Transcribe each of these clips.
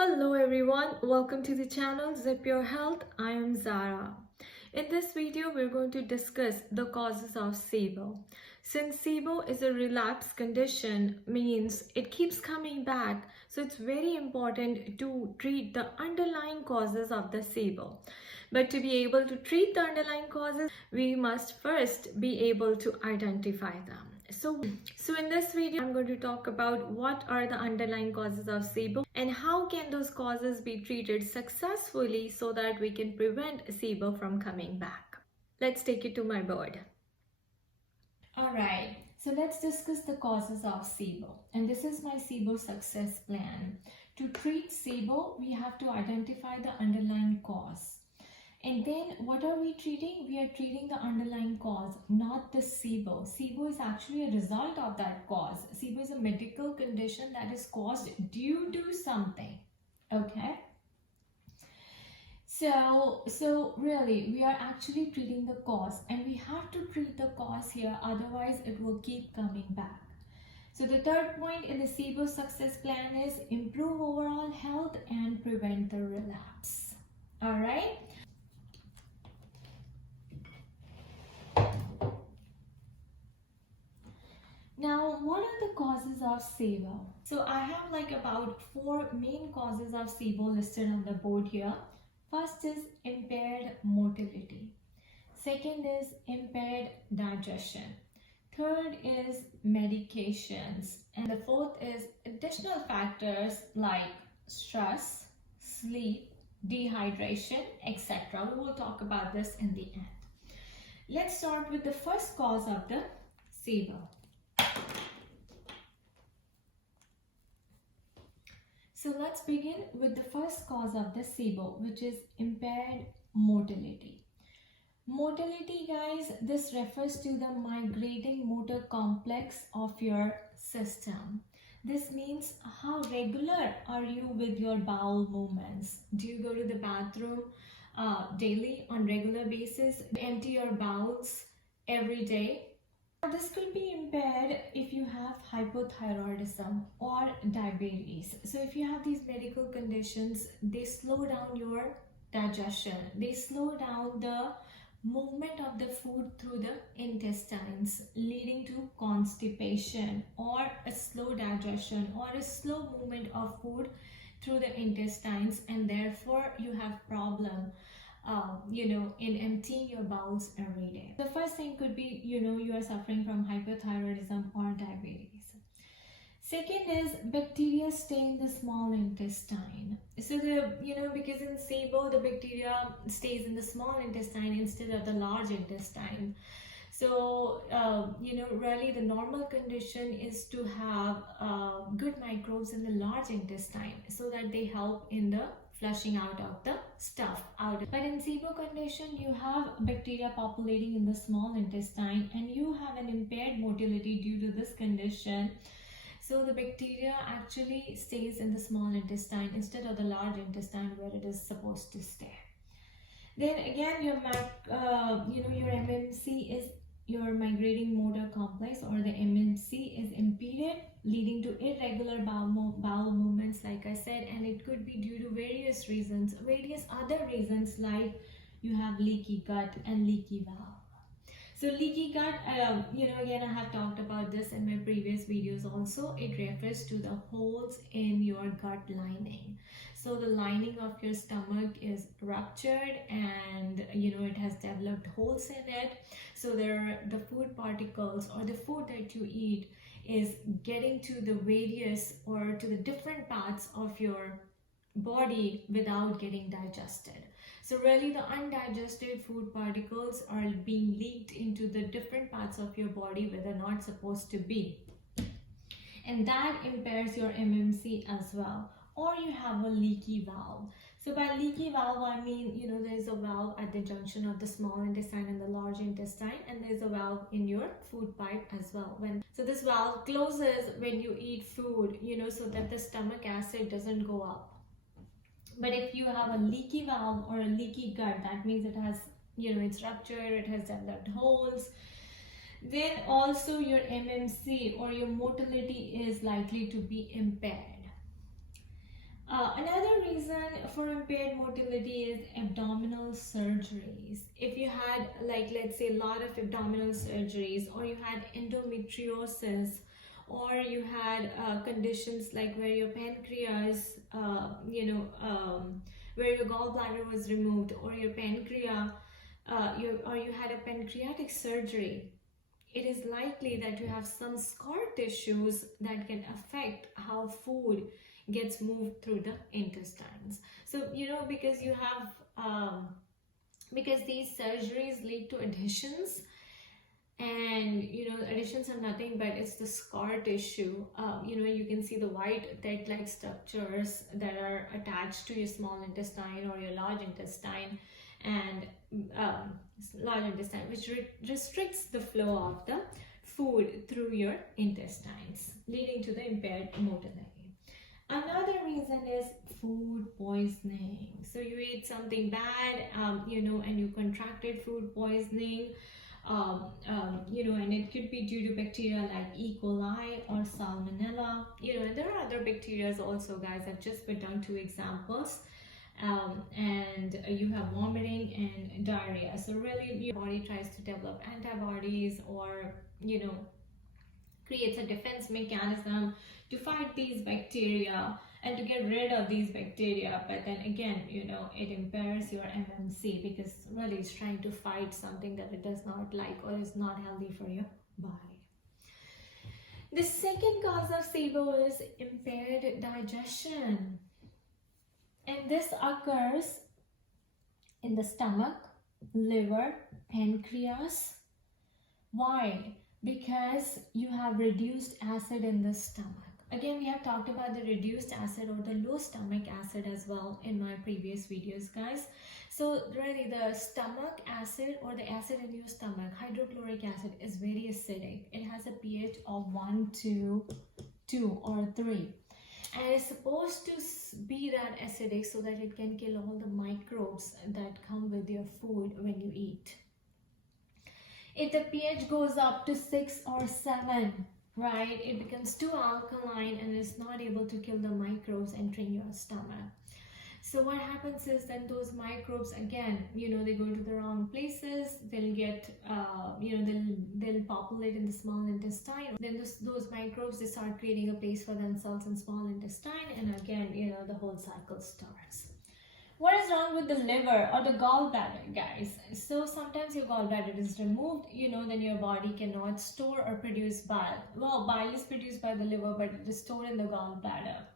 Hello everyone, welcome to the channel Zip Your Health. I am Zara. In this video, we're going to discuss the causes of SIBO. Since SIBO is a relapse condition, means it keeps coming back, so it's very important to treat the underlying causes of the SIBO. But to be able to treat the underlying causes, we must first be able to identify them. So in this video, I'm going to talk about what are the underlying causes of SIBO and how can those causes be treated successfully so that we can prevent SIBO from coming back. Let's take it to my board. Alright, so let's discuss the causes of SIBO. And this is my SIBO success plan. To treat SIBO, we have to identify the underlying cause. And then what are we treating? We are treating the underlying cause, not the SIBO. SIBO is actually a result of that cause. SIBO is a medical condition that is caused due to something. Okay? So really, we are actually treating the cause, and we have to treat the cause here, otherwise it will keep coming back. So the third point in the SIBO success plan is improve overall health and prevent the relapse. Alright? Now, what are the causes of SIBO? So I have like about 4 main causes of SIBO listed on the board here. First is impaired motility. Second is impaired digestion. Third is medications. And the fourth is additional factors like stress, sleep, dehydration, etc. We will talk about this in the end. Let's start with the first cause of the SIBO. So let's begin with the first cause of the SIBO, which is impaired motility. Motility, guys, this refers to the migrating motor complex of your system. This means how regular are you with your bowel movements? Do you go to the bathroom daily on regular basis? Empty your bowels every day? This could be impaired if you have hypothyroidism or diabetes. So if you have these medical conditions, they slow down your digestion. They slow down the movement of the food through the intestines, leading to constipation or a slow digestion or a slow movement of food through the intestines, and therefore you have problem in emptying your bowels every day. The first thing could be, you are suffering from hypothyroidism or diabetes. Second is bacteria stay in the small intestine. So because in SIBO, the bacteria stays in the small intestine instead of the large intestine. So, really the normal condition is to have good microbes in the large intestine so that they help in the flushing out of the stuff out. But in SIBO condition, you have bacteria populating in the small intestine and you have an impaired motility due to this condition. So the bacteria actually stays in the small intestine instead of the large intestine where it is supposed to stay. Then again, your M.Sc is your migrating motor complex, or the M.Sc is impeded, leading to irregular bowel movements, like I said, and it could be due to various other reasons, like you have leaky gut and leaky valve. So leaky gut, again, I have talked about this in my previous videos also. It refers to the holes in your gut lining. So the lining of your stomach is ruptured and, it has developed holes in it. So the food particles or the food that you eat is getting to the various or to the different parts of your body without getting digested. So really the undigested food particles are being leaked into the different parts of your body where they're not supposed to be. And that impairs your M.Sc as well. Or you have a leaky valve. So by leaky valve, I mean, there's a valve at the junction of the small intestine and the large intestine, and there's a valve in your food pipe as well. So this valve closes when you eat food, so that the stomach acid doesn't go up. But if you have a leaky valve or a leaky gut, that means it has, it's ruptured, it has developed holes. Then also your M.Sc or your motility is likely to be impaired. Another reason for impaired motility is abdominal surgeries. If you had, like, let's say a lot of abdominal surgeries, or you had endometriosis, or you had conditions like where your pancreas, where your gallbladder was removed, or your pancreas, or you had a pancreatic surgery, it is likely that you have some scar tissues that can affect how food gets moved through the intestines. So, because you have, because these surgeries lead to adhesions, and adhesions are nothing but it's the scar tissue. You can see the white thread-like structures that are attached to your small intestine or your large intestine, and large intestine, which restricts the flow of the food through your intestines, leading to the impaired motility. Another reason is food poisoning. So you ate something bad, and you contracted food poisoning, and it could be due to bacteria like E. coli or salmonella. And there are other bacteria also, guys. I've just put down 2 examples. And you have vomiting and diarrhea. So really your body tries to develop antibodies, or creates a defense mechanism to fight these bacteria and to get rid of these bacteria. But then again, it impairs your M.Sc, because really it's trying to fight something that it does not like or is not healthy for your body. The second cause of SIBO is impaired digestion. And this occurs in the stomach, liver, pancreas. Why? Because you have reduced acid in the stomach. Again, we have talked about the reduced acid or the low stomach acid as well in my previous videos, guys. So really the stomach acid, or the acid in your stomach, hydrochloric acid, is very acidic. It has a pH of 1 to 2 or 3. And it's supposed to be that acidic so that it can kill all the microbes that come with your food when you eat. If the pH goes up to 6 or 7, right, it becomes too alkaline and is not able to kill the microbes entering your stomach. So what happens is that those microbes, again, they go to the wrong places. They'll get, they'll populate in the small intestine. Then those microbes, they start creating a place for themselves in small intestine, and again, the whole cycle starts. What is wrong with the liver or the gallbladder, guys? So sometimes your gallbladder is removed, then your body cannot store or produce bile. Well, bile is produced by the liver, but it is stored in the gallbladder.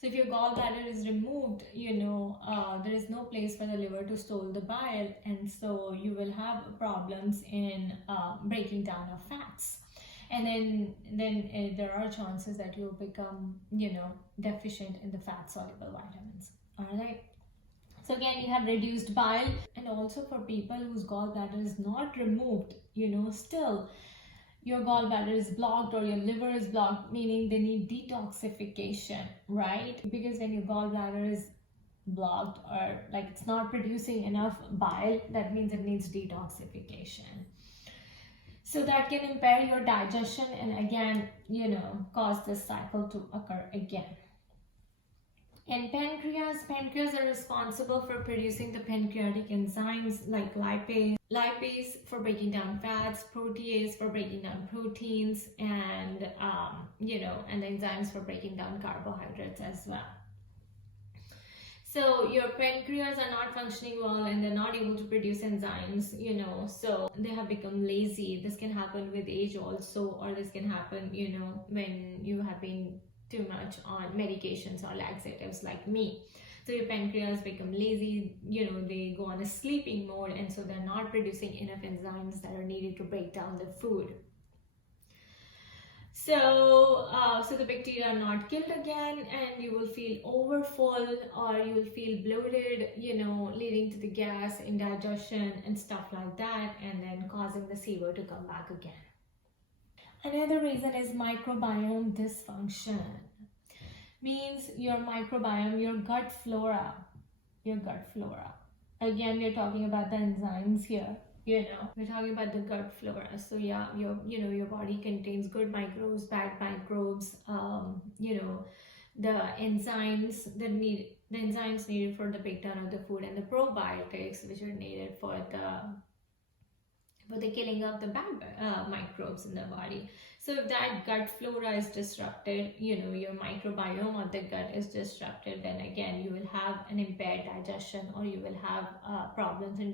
So if your gallbladder is removed, there is no place for the liver to store the bile, and so you will have problems in breaking down of fats. And then there are chances that you'll become, deficient in the fat-soluble vitamins. All right. So again, you have reduced bile, and also for people whose gallbladder is not removed, still your gallbladder is blocked or your liver is blocked, meaning they need detoxification, right? Because when your gallbladder is blocked, or like it's not producing enough bile, that means it needs detoxification. So that can impair your digestion and again, cause this cycle to occur again. And pancreas are responsible for producing the pancreatic enzymes like lipase for breaking down fats, protease for breaking down proteins, and and the enzymes for breaking down carbohydrates as well. So your pancreas are not functioning well and they're not able to produce enzymes, so they have become lazy. This can happen with age also, or this can happen, when you have been too much on medications or laxatives like me. So your pancreas become lazy, they go on a sleeping mode, and so they're not producing enough enzymes that are needed to break down the food. So the bacteria are not killed again, and you will feel overfull, or you will feel bloated, leading to the gas, indigestion and stuff like that, and then causing the SIBO to come back again. Another reason is microbiome dysfunction. Means your microbiome, your gut flora. Again, we're talking about the enzymes here. We're talking about the gut flora. So yeah, your body contains good microbes, bad microbes. The enzymes that the enzymes needed for the breakdown of the food, and the probiotics, which are needed for the killing of the bad microbes in the body. So if that gut flora is disrupted, your microbiome of the gut is disrupted, then again you will have an impaired digestion, or you will have problems in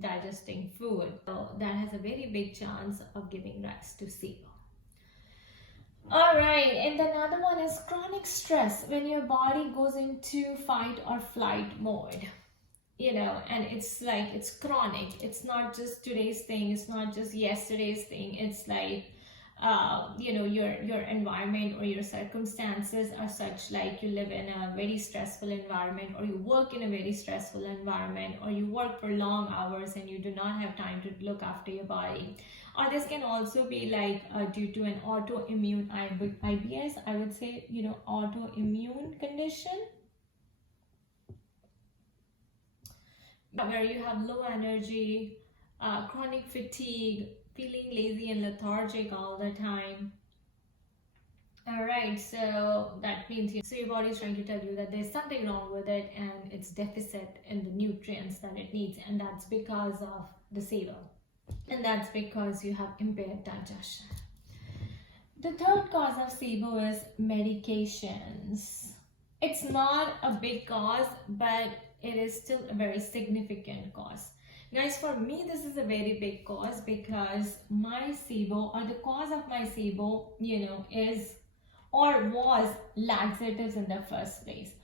digesting food. So that has a very big chance of giving rise to SIBO. All right, and another one is chronic stress, when your body goes into fight or flight mode. And it's like, it's chronic. It's not just today's thing, it's not just yesterday's thing. It's like your environment or your circumstances are such, like you live in a very stressful environment, or you work in a very stressful environment, or you work for long hours and you do not have time to look after your body. Or this can also be like due to an autoimmune IBS, I would say, autoimmune condition, where you have low energy, chronic fatigue, feeling lazy and lethargic all the time. All right, so that means your body is trying to tell you that there's something wrong with it, and it's deficit in the nutrients that it needs, and that's because of the SIBO, and that's because you have impaired digestion. The third cause of SIBO is medications. It's not a big cause, but it is still a very significant cause. Guys, for me, this is a very big cause, because my SIBO, or the cause of my SIBO, is or was laxatives in the first place.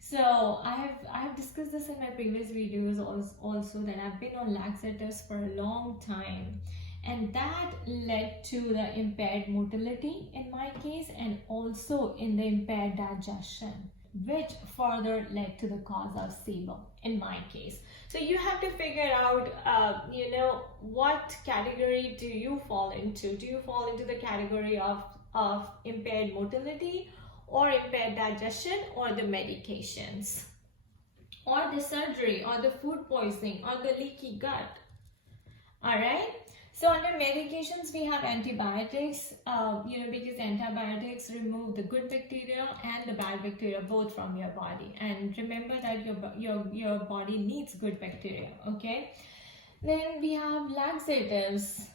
So I have discussed this in my previous videos also, that I've been on laxatives for a long time, and that led to the impaired motility in my case, and also in the impaired digestion, which further led to the cause of SIBO in my case. So you have to figure out, what category do you fall into? Do you fall into the category of impaired motility, or impaired digestion, or the medications, or the surgery, or the food poisoning, or the leaky gut? All right. So under medications, we have antibiotics, because antibiotics remove the good bacteria and the bad bacteria both from your body. And remember that your body needs good bacteria, okay? Then we have laxatives.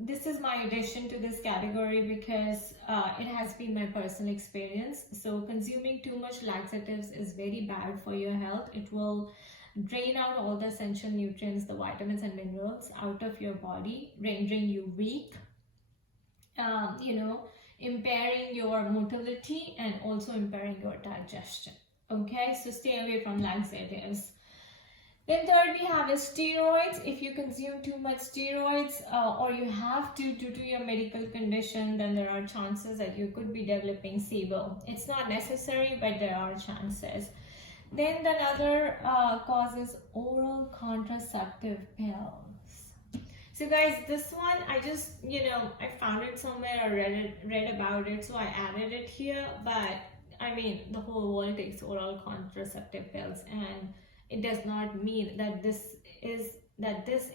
This is my addition to this category, because it has been my personal experience. So consuming too much laxatives is very bad for your health. It will drain out all the essential nutrients, the vitamins and minerals out of your body, rendering you weak, impairing your motility, and also impairing your digestion. Okay, so stay away from laxatives. Then third, we have is steroids. If you consume too much steroids, or you have to due to your medical condition, then there are chances that you could be developing SIBO. It's not necessary, but there are chances. Then another cause is oral contraceptive pills. So guys, this one I just I found it somewhere, I read about it, so I added it here. But I mean, the whole world takes oral contraceptive pills, and it does not mean that this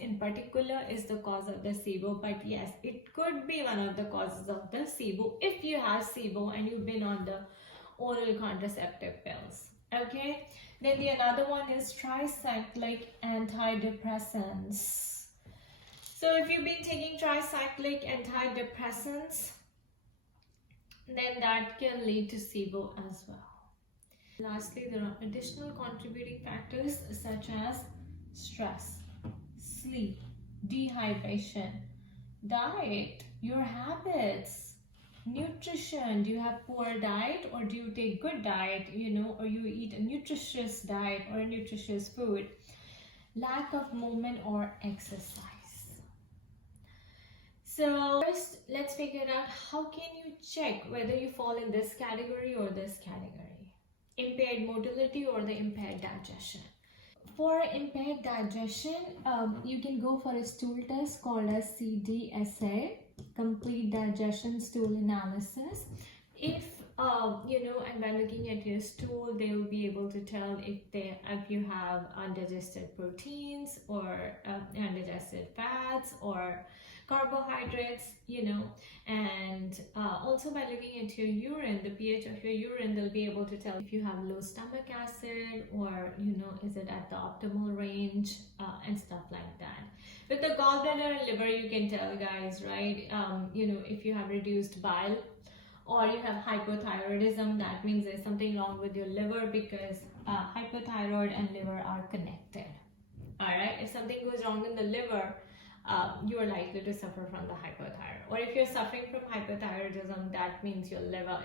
in particular is the cause of the SIBO. But yes, it could be one of the causes of the SIBO if you have SIBO and you've been on the oral contraceptive pills. Okay, then another one is tricyclic antidepressants. So if you've been taking tricyclic antidepressants, then that can lead to SIBO as well. Lastly, there are additional contributing factors such as stress, sleep, dehydration, diet, your habits, nutrition. Do you have poor diet, or do you take good diet, or you eat a nutritious diet or a nutritious food? Lack of movement or exercise. So first, let's figure out how can you check whether you fall in this category or this category. Impaired motility or the impaired digestion. For impaired digestion, you can go for a stool test called as CDSA, complete digestion stool analysis. If And by looking at your stool, they will be able to tell if you have undigested proteins or undigested fats or carbohydrates, and also by looking at your urine, the pH of your urine, they'll be able to tell if you have low stomach acid or, is it at the optimal range, and stuff like that. With the gallbladder and liver, you can tell, guys, right? If you have reduced bile, or you have hypothyroidism, that means there's something wrong with your liver, because hypothyroid and liver are connected. All right, if something goes wrong in the liver, you are likely to suffer from the hypothyroid. Or if you're suffering from hypothyroidism, that means your liver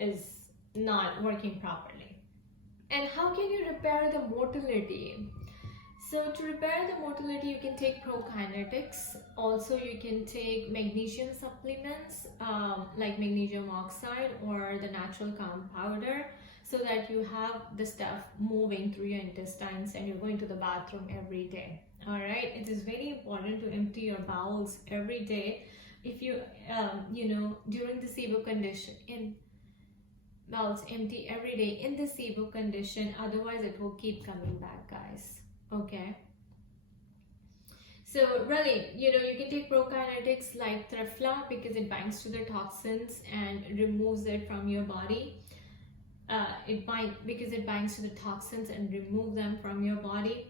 is not working properly. And how can you repair the motility? So to repair the motility, you can take prokinetics. Also, you can take magnesium supplements like magnesium oxide or the natural calm powder, so that you have the stuff moving through your intestines and you're going to the bathroom every day. All right, it is very important to empty your bowels every day. If you, during the SIBO condition, bowels empty every day in the SIBO condition, otherwise it will keep coming back, guys. Okay, so really, you can take prokinetics like Trefla, because it binds to the toxins and removes it from your body. Because it binds to the toxins and remove them from your body.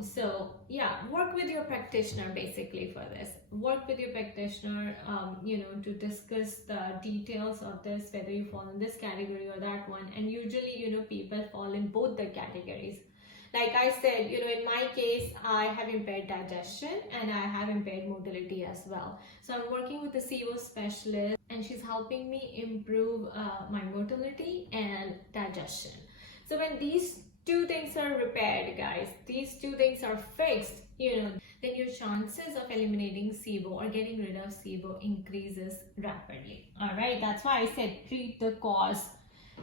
So yeah, work with your practitioner basically for this. Work with your practitioner, to discuss the details of this, whether you fall in this category or that one. And usually, people fall in both the categories. Like I said, in my case, I have impaired digestion and I have impaired motility as well. So I'm working with a SIBO specialist, and she's helping me improve my motility and digestion. So when these two things are repaired, guys, these two things are fixed, then your chances of eliminating SIBO or getting rid of SIBO increases rapidly. All right, that's why I said treat the cause,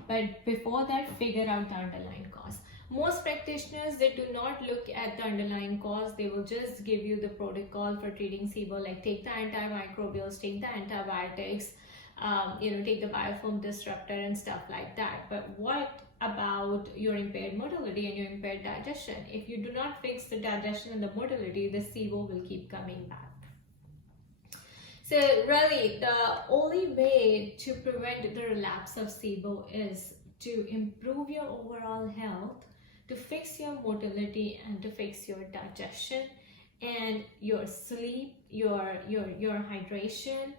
but before that, figure out the underlying cause. Most practitioners, they do not look at the underlying cause. They will just give you the protocol for treating SIBO, like take the antimicrobials, take the antibiotics, take the biofilm disruptor and stuff like that. But what about your impaired motility and your impaired digestion? If you do not fix the digestion and the motility, the SIBO will keep coming back. So really, the only way to prevent the relapse of SIBO is to improve your overall health, to fix your motility, and to fix your digestion and your sleep, your hydration,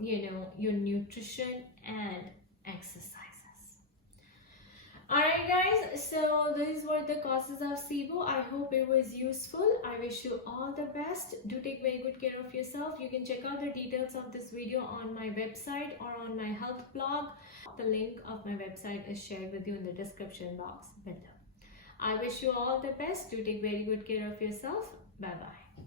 your nutrition and exercises. Alright guys, so these were the causes of SIBO. I hope it was useful. I wish you all the best. Do take very good care of yourself. You can check out the details of this video on my website or on my health blog. The link of my website is shared with you in the description box below. I wish you all the best. Do take very good care of yourself. Bye bye.